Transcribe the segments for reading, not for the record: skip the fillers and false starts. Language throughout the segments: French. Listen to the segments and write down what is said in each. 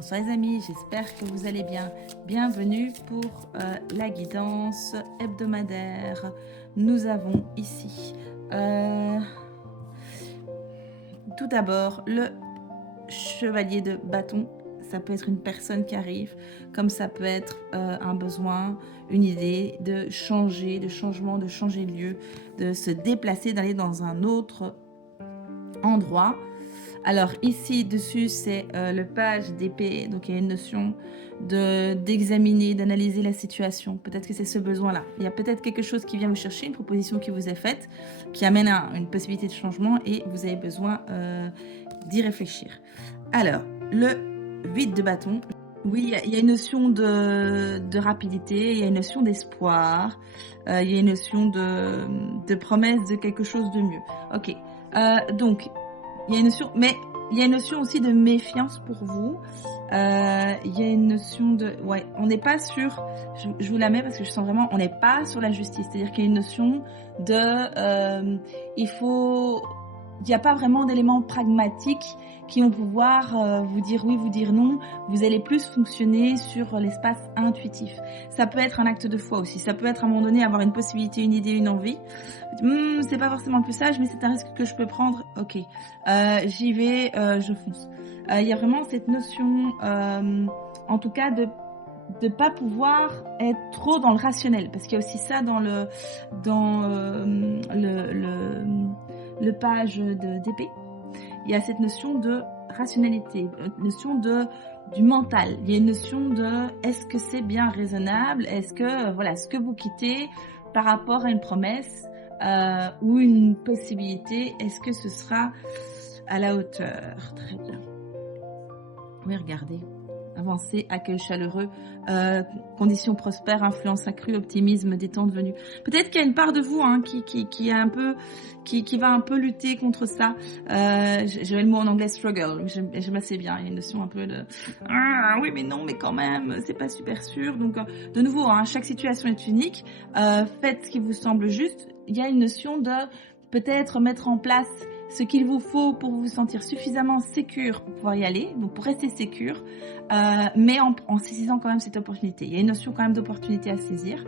Bonsoir les amis, j'espère que vous allez bien. Bienvenue pour la guidance hebdomadaire. Nous avons ici tout d'abord le chevalier de bâton. Ça peut être une personne qui arrive, comme ça peut être un besoin, une idée de changer, de changement, de changer de lieu, de se déplacer, d'aller dans un autre endroit. Alors ici dessus c'est le page d'épée, donc il y a une notion d'examiner, d'analyser la situation. Peut-être que c'est ce besoin-là. Il y a peut-être quelque chose qui vient vous chercher, une proposition qui vous est faite, qui amène à une possibilité de changement et vous avez besoin d'y réfléchir. Alors, le 8 de bâton, oui, il y a une notion de rapidité, il y a une notion d'espoir, il y a une notion de promesse de quelque chose de mieux. Ok, donc il y a une notion, mais il y a une notion aussi de méfiance pour vous. Il y a une notion de, ouais, on n'est pas sur, je vous la mets parce que je sens vraiment, on n'est pas sur la justice. C'est-à-dire qu'il y a une notion de, il n'y a pas vraiment d'éléments pragmatiques qui vont pouvoir vous dire oui, vous dire non. Vous allez plus fonctionner sur l'espace intuitif. Ça peut être un acte de foi aussi. Ça peut être à un moment donné avoir une possibilité, une idée, une envie. C'est pas forcément le plus sage, mais c'est un risque que je peux prendre. Ok, j'y vais, je fonce. Il y a vraiment cette notion, en tout cas, de pas pouvoir être trop dans le rationnel, parce qu'il y a aussi ça dans le page d'épée. Il y a cette notion de rationalité, notion du mental. Il y a une notion de est-ce que c'est bien raisonnable, est-ce que voilà, ce que vous quittez par rapport à une promesse ou une possibilité, est-ce que ce sera à la hauteur? Très bien. Oui, regardez. Avancée, accueil chaleureux, conditions prospères, influence accrue, optimisme, détente venue. Peut-être qu'il y a une part de vous qui est un peu, qui va un peu lutter contre ça. J'avais le mot en anglais struggle, j'aime assez bien. Il y a une notion un peu de oui mais non mais quand même c'est pas super sûr. Donc de nouveau, chaque situation est unique. Faites ce qui vous semble juste. Il y a une notion de peut-être mettre en place ce qu'il vous faut pour vous sentir suffisamment sécure pour pouvoir y aller, donc pour rester sécure, mais en saisissant quand même cette opportunité. Il y a une notion quand même d'opportunité à saisir.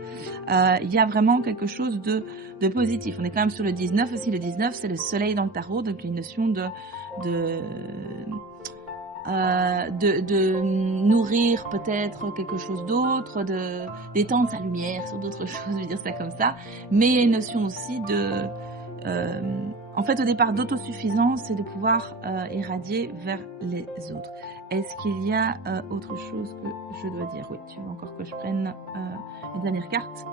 Il y a vraiment quelque chose de positif. On est quand même sur le 19 aussi. Le 19, c'est le soleil dans le tarot, donc il y a une notion de nourrir peut-être quelque chose d'autre, d'étendre sa lumière sur d'autres choses, je vais dire ça comme ça. Mais il y a une notion aussi de en fait, au départ, d'autosuffisance et de pouvoir irradier vers les autres. Est-ce qu'il y a autre chose que je dois dire? Oui, tu veux encore que je prenne une dernière carte.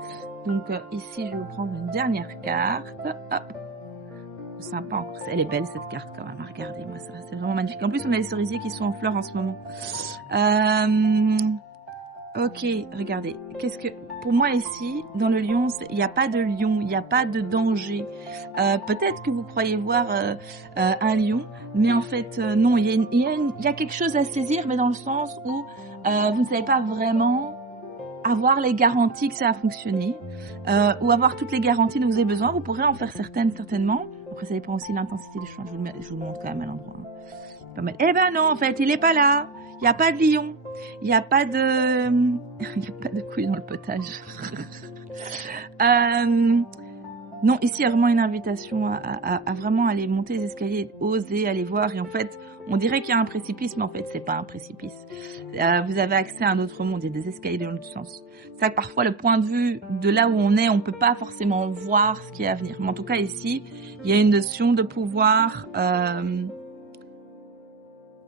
Donc ici, je vais vous prendre une dernière carte. Hop, sympa encore. Elle est belle cette carte quand même. Regardez-moi ça, c'est vraiment magnifique. En plus, on a les cerisiers qui sont en fleurs en ce moment. Ok, regardez. Pour moi ici, dans le lion, il n'y a pas de lion, il n'y a pas de danger. Peut-être que vous croyez voir un lion, mais en fait, non, il y a quelque chose à saisir, mais dans le sens où vous ne savez pas vraiment avoir les garanties que ça a fonctionné, ou avoir toutes les garanties dont vous avez besoin. Vous pourrez en faire certainement. Après, ça dépend aussi de l'intensité du choix. Je vous le montre quand même à l'endroit. Pas mal. Eh ben non, en fait, il n'est pas là. Il n'y a pas de lion. Il n'y a pas de... Il n'y a pas de couilles dans le potage. Non, ici, il y a vraiment une invitation à vraiment aller monter les escaliers, oser aller voir. Et en fait, on dirait qu'il y a un précipice, mais en fait, c'est pas un précipice. Vous avez accès à un autre monde. Il y a des escaliers dans l'autre sens. C'est vrai que parfois, le point de vue de là où on est, on ne peut pas forcément voir ce qui est à venir. Mais en tout cas, ici, il y a une notion de pouvoir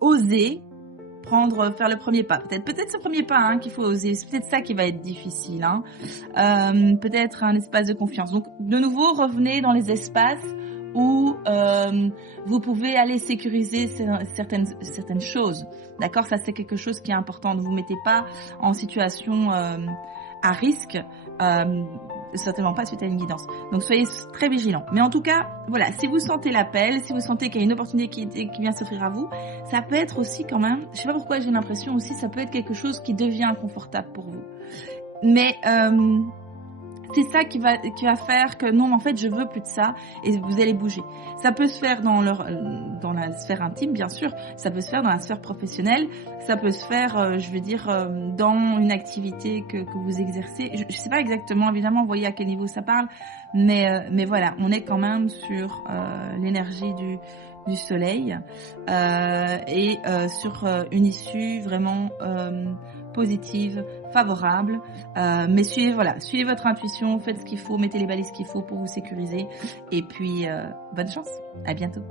oser faire le premier pas. Peut-être ce premier pas qu'il faut oser. C'est peut-être ça qui va être difficile. Peut-être un espace de confiance. Donc, de nouveau, revenez dans les espaces où vous pouvez aller sécuriser certaines choses. D'accord? Ça, c'est quelque chose qui est important. Ne vous mettez pas en situation à risque. Certainement pas suite à une guidance. Donc soyez très vigilants. Mais en tout cas, voilà, si vous sentez l'appel, si vous sentez qu'il y a une opportunité qui vient s'offrir à vous, ça peut être aussi quand même, je sais pas pourquoi j'ai l'impression aussi, ça peut être quelque chose qui devient inconfortable pour vous. Mais C'est ça qui va faire que non, en fait, je veux plus de ça et vous allez bouger. Ça peut se faire dans la sphère intime, bien sûr. Ça peut se faire dans la sphère professionnelle. Ça peut se faire, je veux dire, dans une activité que vous exercez. Je sais pas exactement, évidemment, vous voyez à quel niveau ça parle, mais voilà, on est quand même sur l'énergie du soleil et sur une issue vraiment positive, favorable. Mais suivez votre intuition, faites ce qu'il faut, mettez les balises qu'il faut pour vous sécuriser. Et puis, bonne chance. À bientôt.